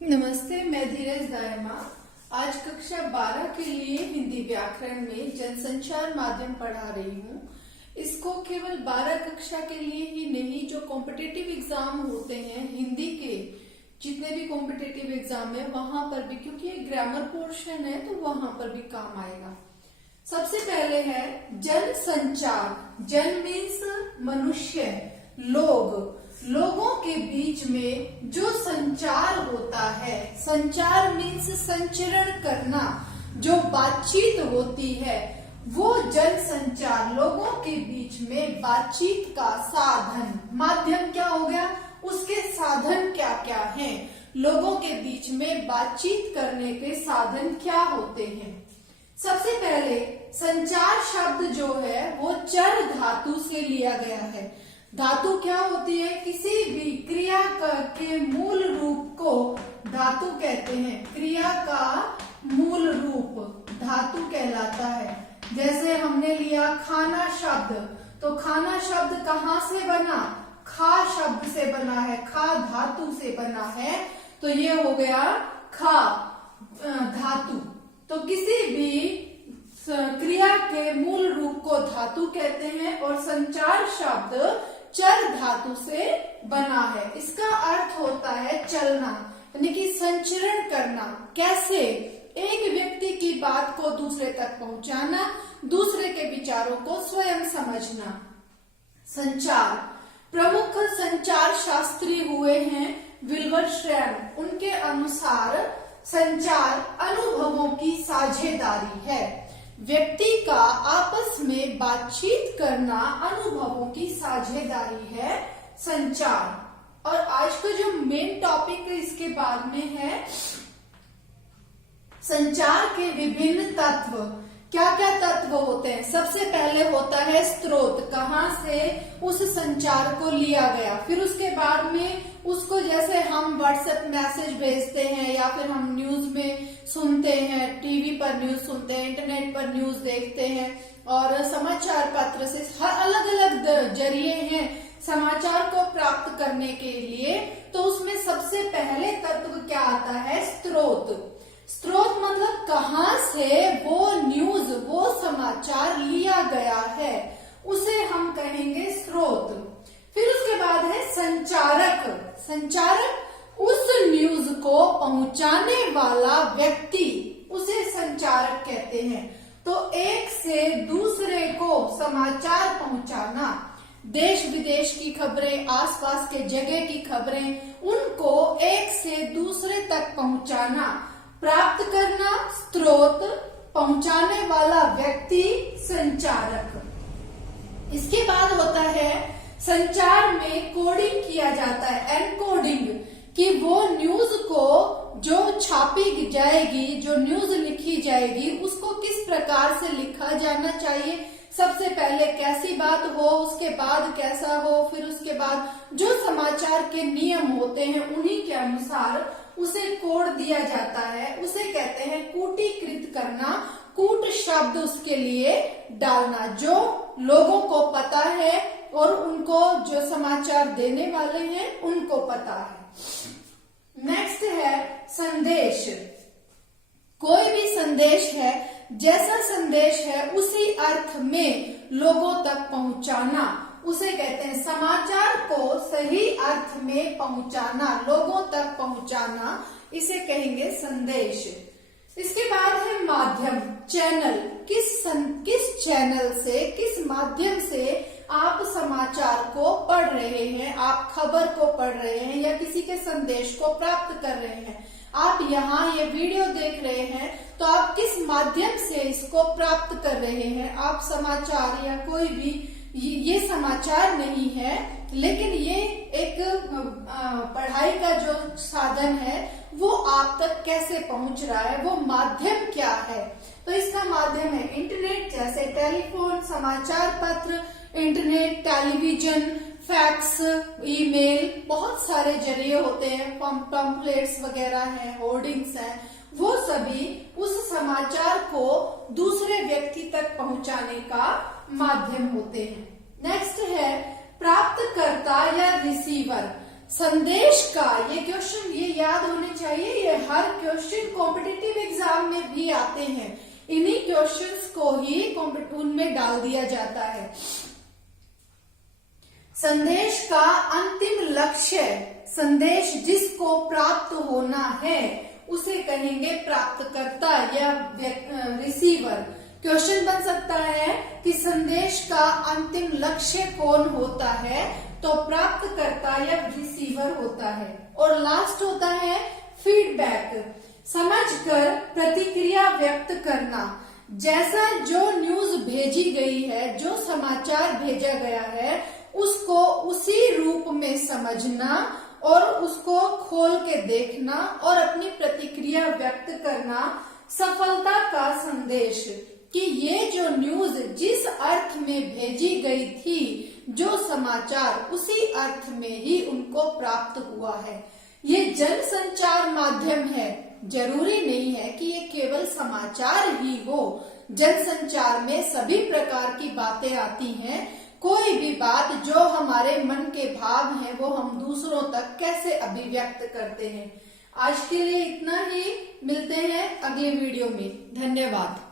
नमस्ते, मैं धीरज दायमा। आज कक्षा 12 के लिए हिंदी व्याकरण में जनसंचार माध्यम पढ़ा रही हूँ। इसको केवल 12 कक्षा के लिए ही नहीं, जो कॉम्पिटिटिव एग्जाम होते हैं हिंदी के, जितने भी कॉम्पिटिटिव एग्जाम है वहां पर भी, क्योंकि ये ग्रामर पोर्शन है तो वहां पर भी काम आएगा। सबसे पहले है जनसंचार। जन मीन्स मनुष्य, लोग, लोगों के बीच में जो संचार होता है। संचार मीन्स संचरण करना, जो बातचीत होती है वो जनसंचार। लोगों के बीच में बातचीत का साधन, माध्यम क्या हो गया, उसके साधन क्या क्या हैं। लोगों के बीच में बातचीत करने के साधन क्या होते हैं। सबसे पहले संचार शब्द जो है वो चर धातु से लिया गया है। धातु क्या होती है, किसी भी क्रिया के मूल रूप को धातु कहते हैं। क्रिया का मूल रूप धातु कहलाता है। जैसे हमने लिया खाना शब्द, तो खाना शब्द कहाँ से बना, खा शब्द से बना है, खा धातु से बना है, तो ये हो गया खा धातु। तो किसी भी क्रिया के मूल रूप को धातु कहते हैं और संचार शब्द चर धातु से बना है। इसका अर्थ होता है चलना, यानी कि संचरण करना। कैसे, एक व्यक्ति की बात को दूसरे तक पहुंचाना, दूसरे के विचारों को स्वयं समझना। संचार प्रमुख संचार शास्त्री हुए हैं विल्बरश्रैम। उनके अनुसार संचार अनुभवों की साझेदारी है। व्यक्ति का आपस में बातचीत करना अनुभवों की साझेदारी है संचार। और आज का जो मेन टॉपिक इसके बाद में है संचार के विभिन्न तत्व। क्या क्या तत्व होते हैं। सबसे पहले होता है स्रोत, कहाँ से उस संचार को लिया गया। फिर उसके बाद में उसको, जैसे हम व्हाट्सएप मैसेज भेजते हैं या फिर हम न्यूज में सुनते हैं, टीवी पर न्यूज सुनते हैं, इंटरनेट पर न्यूज देखते हैं, और समाचार पत्र से हर अलग अलग जरिए हैं समाचार को प्राप्त करने के लिए। तो उसमें सबसे पहले तत्व क्या आता है, स्रोत। स्रोत मतलब कहाँ से वो न्यूज, वो समाचार लिया गया है, उसे हम कहेंगे स्रोत। फिर उसके बाद है संचारक। संचारक उस न्यूज को पहुंचाने वाला व्यक्ति, उसे संचारक कहते हैं। तो एक से दूसरे को समाचार पहुंचाना, देश विदेश की खबरें, आसपास के जगह की खबरें, उनको एक से दूसरे तक पहुंचाना। प्राप्त करना स्रोत, पहुंचाने वाला व्यक्ति संचारक। इसके बाद होता है संचार में कोडिंग किया जाता है, एनकोडिंग, कि वो न्यूज को जो छापी जाएगी, जो न्यूज लिखी जाएगी, उसको किस प्रकार से लिखा जाना चाहिए। सबसे पहले कैसी बात हो, उसके बाद कैसा हो, फिर उसके बाद जो समाचार के नियम होते हैं उन्हीं के अनुसार उसे कोड दिया जाता है। उसे कहते हैं कूटीकृत करना, कूट शब्द उसके लिए डालना, जो लोगों को पता है और उनको, जो समाचार देने वाले हैं उनको पता है। नेक्स्ट है संदेश। कोई भी संदेश है, जैसा संदेश है उसी अर्थ में लोगों तक पहुंचाना, उसे कहते हैं समाचार को सही अर्थ में पहुंचाना, लोगों तक पहुंचाना, इसे कहेंगे संदेश। इसके बाद है माध्यम, चैनल। किस चैनल से, किस माध्यम से आप समाचार को पढ़ रहे हैं, आप खबर को पढ़ रहे हैं या किसी के संदेश को प्राप्त कर रहे हैं। आप यहाँ ये वीडियो देख रहे हैं तो आप किस माध्यम से इसको प्राप्त कर रहे हैं। आप समाचार या कोई भी, ये समाचार नहीं है, लेकिन ये एक पढ़ाई का जो साधन है वो आप तक कैसे पहुंच रहा है, वो माध्यम क्या है। तो इसका माध्यम है इंटरनेट, जैसे टेलीफोन, समाचार पत्र, इंटरनेट, टेलीविजन, फैक्स, ईमेल, बहुत सारे जरिए होते हैं, पम्पलेट्स वगैरह हैं, होर्डिंग्स हैं, वो सभी उस समाचार को दूसरे व्यक्ति तक पहुंचाने का माध्यम होते हैं। नेक्स्ट है प्राप्तकर्ता या रिसीवर। संदेश का ये क्वेश्चन ये याद होने चाहिए, ये हर क्वेश्चन कॉम्पिटिटिव एग्जाम में भी आते हैं। इन्हीं क्वेश्चंस को ही उनमें डाल दिया जाता है। संदेश का अंतिम लक्ष्य, संदेश जिसको प्राप्त होना है उसे कहेंगे प्राप्तकर्ता या रिसीवर। क्वेश्चन बन सकता है कि संदेश का अंतिम लक्ष्य कौन होता है, तो प्राप्तकर्ता या रिसीवर होता है। और लास्ट होता है फीडबैक, समझकर प्रतिक्रिया व्यक्त करना। जैसा जो न्यूज भेजी गई है, जो समाचार भेजा गया है, उसको उसी रूप में समझना और उसको खोल के देखना और अपनी प्रतिक्रिया व्यक्त करना सफलता का संदेश, कि ये जो न्यूज जिस अर्थ में भेजी गई थी, जो समाचार उसी अर्थ में ही उनको प्राप्त हुआ है। ये जन संचार माध्यम है, जरूरी नहीं है कि ये केवल समाचार ही हो। जन संचार में सभी प्रकार की बातें आती हैं। कोई भी बात जो हमारे मन के भाव हैं वो हम दूसरों तक कैसे अभिव्यक्त करते हैं। आज के लिए इतना ही, मिलते हैं अगले वीडियो में। धन्यवाद।